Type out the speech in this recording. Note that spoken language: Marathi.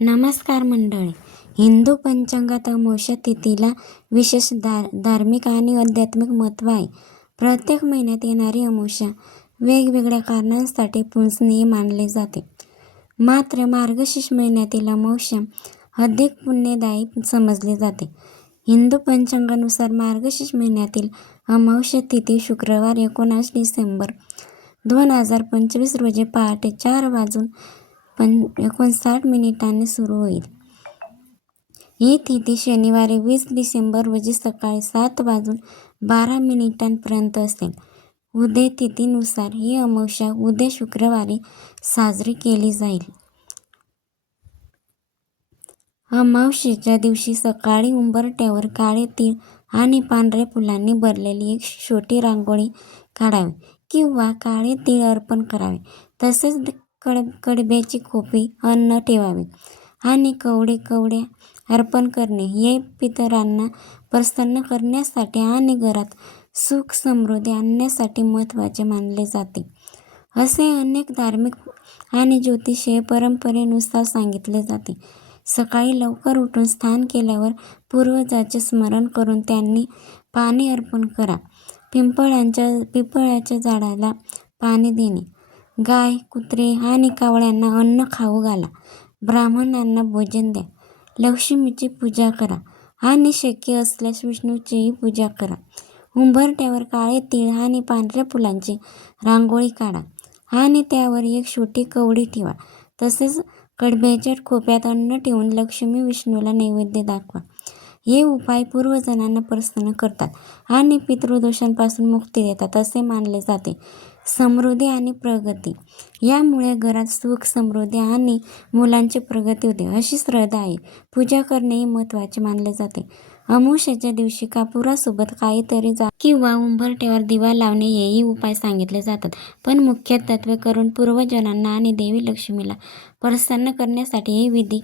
नमस्कार मंडळी. हिंदू पंचांगात अमावस्या तिथीला विशेष धार्मिक आणि आध्यात्मिक महत्त्व आहे. प्रत्येक महिन्यात येणारी अमावस्या वेगवेगळ्या कारणांसाठी पूजनीय मानली जाते. मात्र मार्गशीर्ष महिन्यातील अमावस्या अधिक पुण्यदायी समजली जाते. हिंदू पंचांगानुसार मार्गशीर्ष महिन्यातील अमावस्या तिथी शुक्रवार 19 डिसेंबर 2025 रोजी पहाटे 4:59 सुरू होईल. ही तिथी शनिवारी 20 डिसेंबर रोजी सकाळी 7:12 पर्यंत असेल. उदय तिथीनुसार ही अमावस्या उद्या शुक्रवारी साजरी केली जाईल. अमावस्येच्या दिवशी सकाळी उंबरठ्यावर काळे तीळ आणि पांढऱ्या फुलांनी भरलेली एक छोटी रांगोळी काढावी किंवा काळे तीळ अर्पण करावे. तसेच कडब्याची खोपी अन्न ठेवावे आणि कवड्या अर्पण करणे हे पितरांना प्रसन्न करण्यासाठी आणि घरात सुख समृद्धी आणण्यासाठी महत्त्वाचे मानले जाते, असे अनेक धार्मिक आणि ज्योतिषीय परंपरेनुसार सांगितले जाते. सकाळी लवकर उठून स्नान केल्यावर पूर्वजांचे स्मरण करून त्यांनी पाणी अर्पण करा. पिंपळाच्या झाडाला पाणी देणे, गाय, कुत्रे आणि कावळ्यांना अन्न खाऊ घाला, ब्राह्मणांना भोजन द्या, लक्ष्मीची पूजा करा आणि शक्य असल्यास विष्णूचीही पूजा करा. उंबरठ्यावर काळे तीळ आणि पांढऱ्या फुलांची रांगोळी काढा आणि त्यावर एक छोटी कवडी ठेवा. तसेच कडब्याच्या खोप्यात अन्न ठेवून लक्ष्मी विष्णूला नैवेद्य दाखवा. हे उपाय पूर्वजांना प्रसन्न करतात आणि पितृदोषांपासून मुक्ती देतात असे मानले जाते. समृद्धी आणि प्रगती, यामुळे घरात सुख, समृद्धी आणि मुलांची प्रगती होते अशी श्रद्धा आहे. पूजा करणेही महत्त्वाचे मानले जाते. अमावस्येच्या दिवशी कापुरासोबत काहीतरी किंवा उंबरठ्यावर दिवा लावणे हेही उपाय सांगितले जातात. पण मुख्य तत्त्वे करून पूर्वजांना आणि देवी लक्ष्मीला प्रसन्न करण्यासाठी हे विधी